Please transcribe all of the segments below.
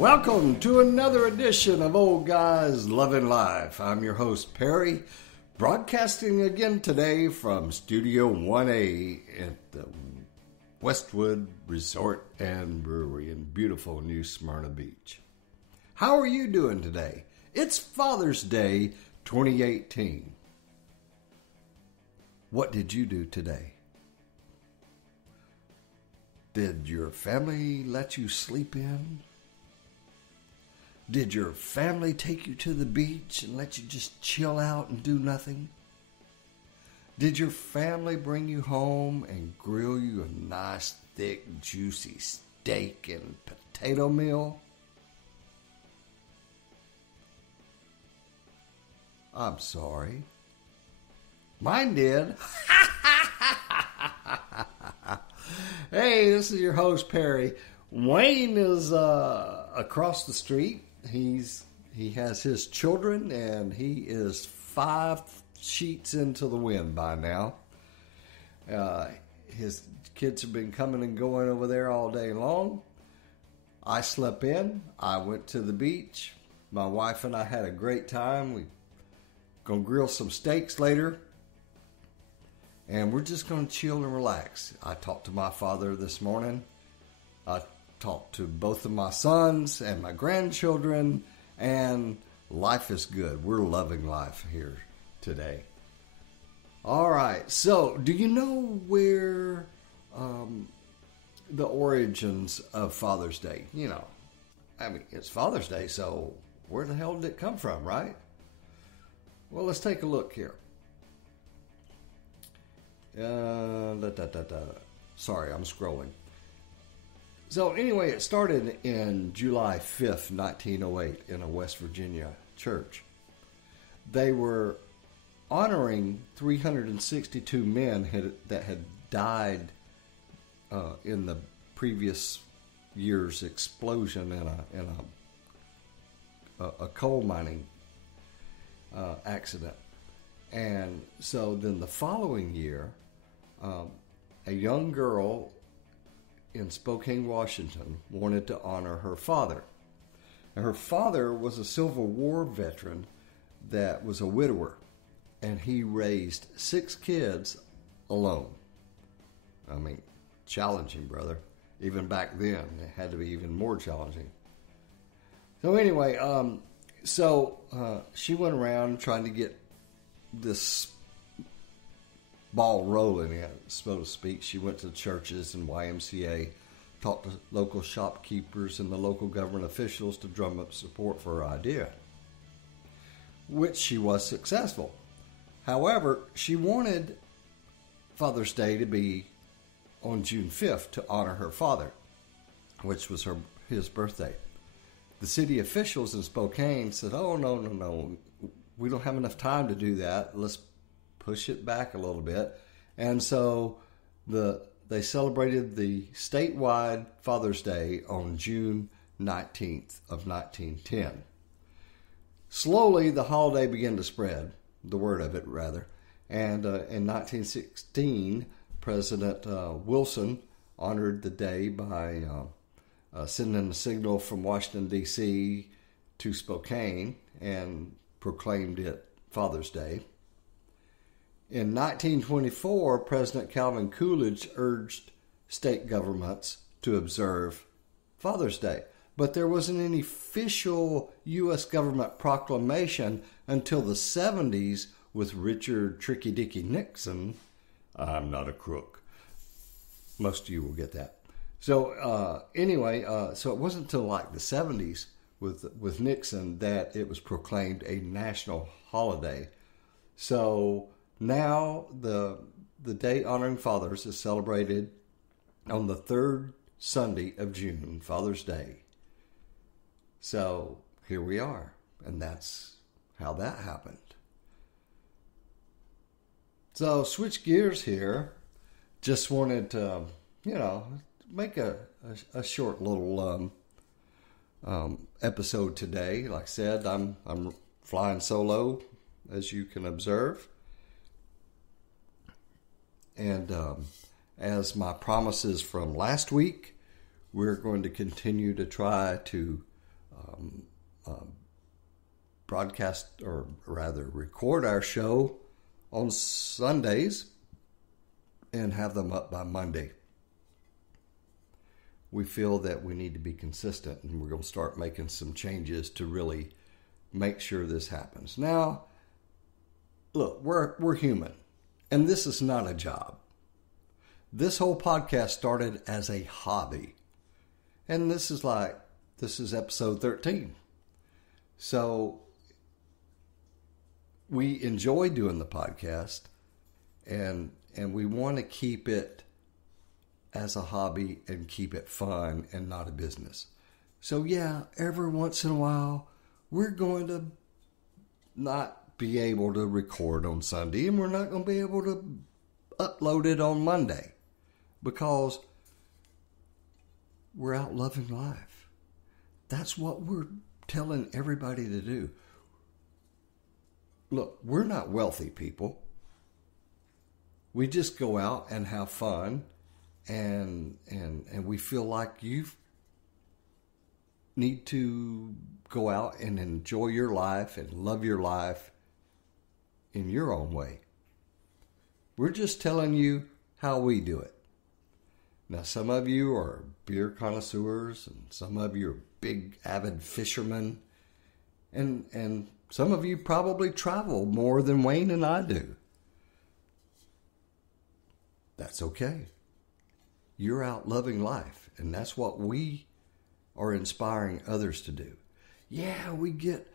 Welcome to another edition of Old Guys Loving Life. I'm your host, Perry, broadcasting again today from Studio 1A at the Westwood Resort and Brewery in beautiful New Smyrna Beach. How are you doing today? It's Father's Day 2018. What did you do today? Did your family let you sleep in? Did your family take you to the beach and let you just chill out and do nothing? Did your family bring you home and grill you a nice, thick, juicy steak and potato meal? I'm sorry. Mine did. Hey, this is your host, Perry. Wayne is across the street. He has his children, and he is 5 sheets into the wind by now. His kids have been coming and going over there all day long. I slept in. I went to the beach. My wife and I had a great time. We're going to grill some steaks later. And we're just going to chill and relax. I talked to my father this morning. I talked to both of my sons and my grandchildren. And life is good. We're loving life here today. All right. So, do you know where the origins of Father's Day? You know, I mean, it's Father's Day, so where the hell did it come from, right? Well, let's take a look here. Sorry, I'm scrolling. So anyway, it started in July 5th, 1908 in a West Virginia church. They were honoring 362 men that had died in the previous year's explosion in a coal mining accident. And so then the following year, a young girl in Spokane, Washington, wanted to honor her father. And her father was a Civil War veteran that was a widower, and he raised 6 kids alone. I mean, challenging, brother. Even back then, it had to be even more challenging. So anyway, she went around trying to get this ball rolling, so to speak. She went to churches and YMCA, talked to local shopkeepers and the local government officials to drum up support for her idea, which she was successful. However, she wanted Father's Day to be on June 5th to honor her father, which was his birthday. The city officials in Spokane said, "Oh, no. We don't have enough time to do that. Let's push it back a little bit." And so they celebrated the statewide Father's Day on June 19th of 1910. Slowly, the holiday began to spread, the word of it, rather. And in 1916, President Wilson honored the day by sending a signal from Washington, D.C. to Spokane and proclaimed it Father's Day. In 1924, President Calvin Coolidge urged state governments to observe Father's Day, but there wasn't any official U.S. government proclamation until the 70s with Richard Tricky Dicky Nixon. I'm not a crook. Most of you will get that. So anyway, so it wasn't until like the 70s with Nixon that it was proclaimed a national holiday. So now the day honoring fathers is celebrated on the 3rd Sunday of June, Father's Day. So here we are, and that's how that happened. So switch gears here. Just wanted to, make a short little episode today. Like I said, I'm flying solo, as you can observe. And as my promises from last week, we're going to continue to try to broadcast, or rather record our show on Sundays and have them up by Monday. We feel that we need to be consistent, and we're going to start making some changes to really make sure this happens. Now, look, we're human, and this is not a job. This whole podcast started as a hobby, and this is episode 13. So we enjoy doing the podcast, and we want to keep it as a hobby and keep it fun and not a business. So yeah, every once in a while, we're going to not be able to record on Sunday, and we're not going to be able to upload it on Monday because we're out loving life. That's what we're telling everybody to do. Look, we're not wealthy people. We just go out and have fun. And we feel like you need to go out and enjoy your life and love your life in your own way. We're just telling you how we do it. Now, some of you are beer connoisseurs, and some of you are big avid fishermen, and some of you probably travel more than Wayne and I do. That's okay. You're out loving life, and that's what we are inspiring others to do. Yeah, we get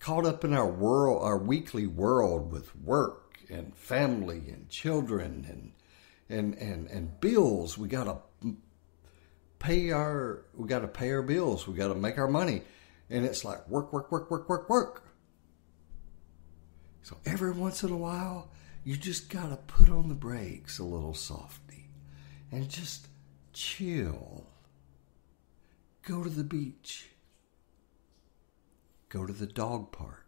caught up in our world, our weekly world, with work and family and children and bills. We gotta pay our bills. We gotta make our money, and it's like work. So every once in a while, you just got to put on the brakes a little softly and just chill. Go to the beach. Go to the dog park.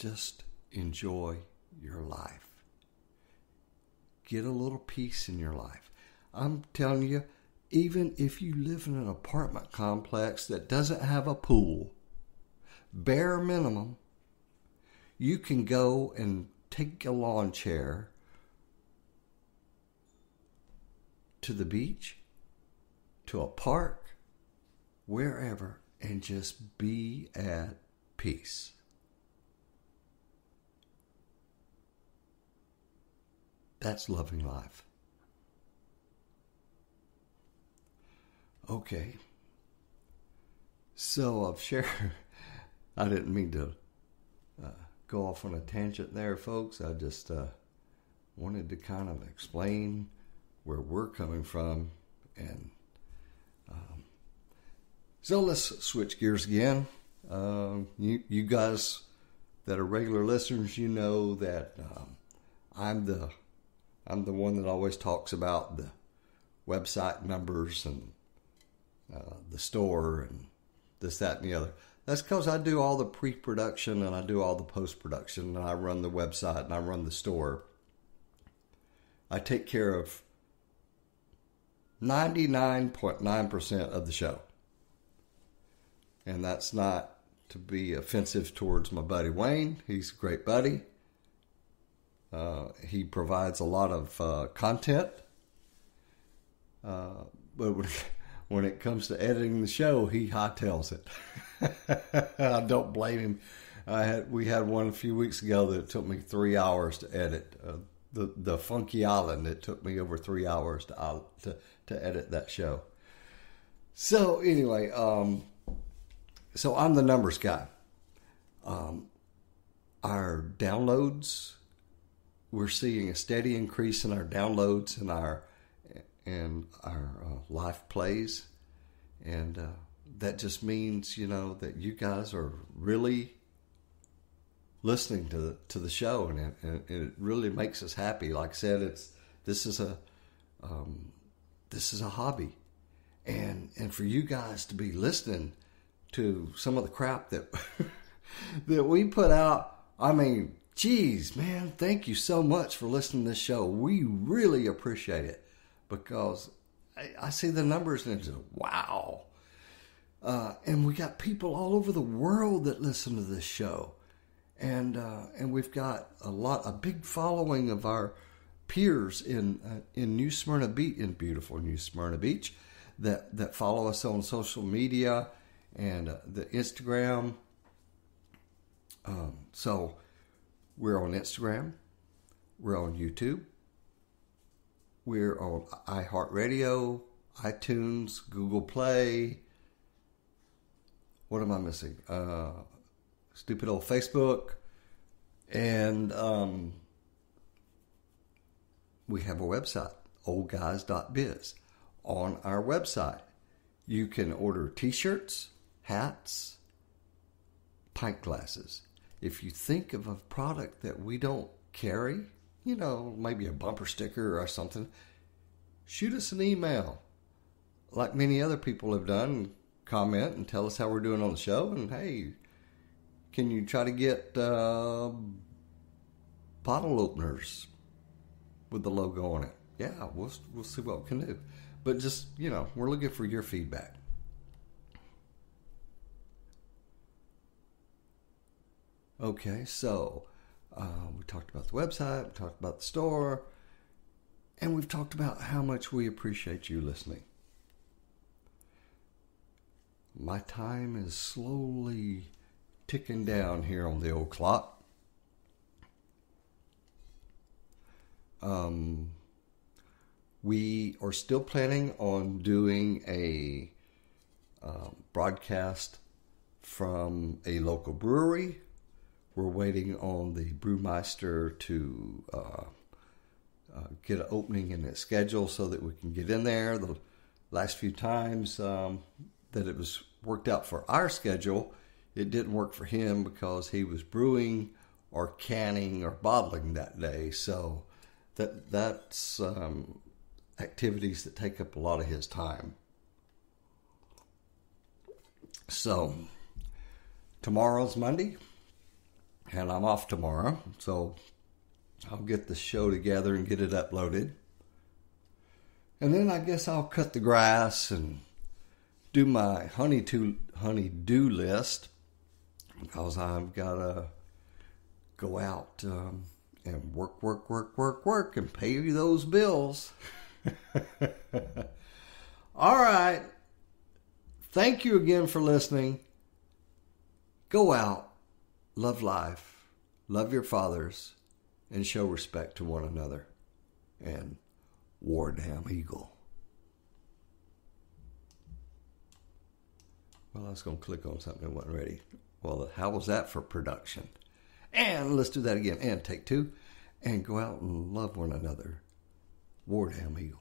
Just enjoy your life. Get a little peace in your life. I'm telling you, even if you live in an apartment complex that doesn't have a pool, bare minimum, you can go and take a lawn chair to the beach, to a park, wherever, and just be at peace. That's loving life. Okay. So I've shared... I didn't mean to go off on a tangent there, folks. I just wanted to kind of explain where we're coming from. And so let's switch gears again. You guys that are regular listeners, you know that I'm the one that always talks about the website numbers and the store and this, that, and the other. That's because I do all the pre-production and I do all the post-production, and I run the website and I run the store. I take care of 99.9% of the show. And that's not to be offensive towards my buddy Wayne. He's a great buddy. He provides a lot of content. But when it comes to editing the show, he hightails it. I don't blame him. We had one a few weeks ago that took me 3 hours to edit. The Funky Island, it took me over 3 hours to edit that show. So anyway, so I'm the numbers guy. Our downloads, we're seeing a steady increase in our downloads and our live plays, and that just means, that you guys are really listening to the show, and it really makes us happy. Like I said, this is a hobby, and for you guys to be listening to some of the crap that that we put out. I mean, geez, man, thank you so much for listening to this show. We really appreciate it, because I see the numbers and it's wow. And we got people all over the world that listen to this show. And we've got a big following of our peers in New Smyrna Beach, in beautiful New Smyrna Beach, that follow us on social media and the Instagram. So we're on Instagram, we're on YouTube, we're on iHeartRadio, iTunes, Google Play. What am I missing? Stupid old Facebook. And we have a website, oldguys.biz. On our website, you can order t-shirts, hats, pint glasses. If you think of a product that we don't carry, maybe a bumper sticker or something, shoot us an email. Like many other people have done, comment and tell us how we're doing on the show. And hey, can you try to get bottle openers with the logo on it? Yeah, we'll see what we can do. But just, we're looking for your feedback. Okay, so we talked about the website, we talked about the store, and we've talked about how much we appreciate you listening. My time is slowly ticking down here on the old clock. We are still planning on doing a broadcast from a local brewery. We're waiting on the brewmeister to get an opening in his schedule so that we can get in there. The last few times that it was worked out for our schedule, it didn't work for him because he was brewing or canning or bottling that day. So that's activities that take up a lot of his time. So tomorrow's Monday, and I'm off tomorrow, so I'll get the show together and get it uploaded. And then I guess I'll cut the grass and do my honey-do list, because I've got to go out and work and pay those bills. All right. Thank you again for listening. Go out, love life, love your fathers, and show respect to one another. And war damn eagle. Well, I was going to click on something that wasn't ready. Well, how was that for production? And let's do that again. And take two. And go out and love one another. War damn eagle.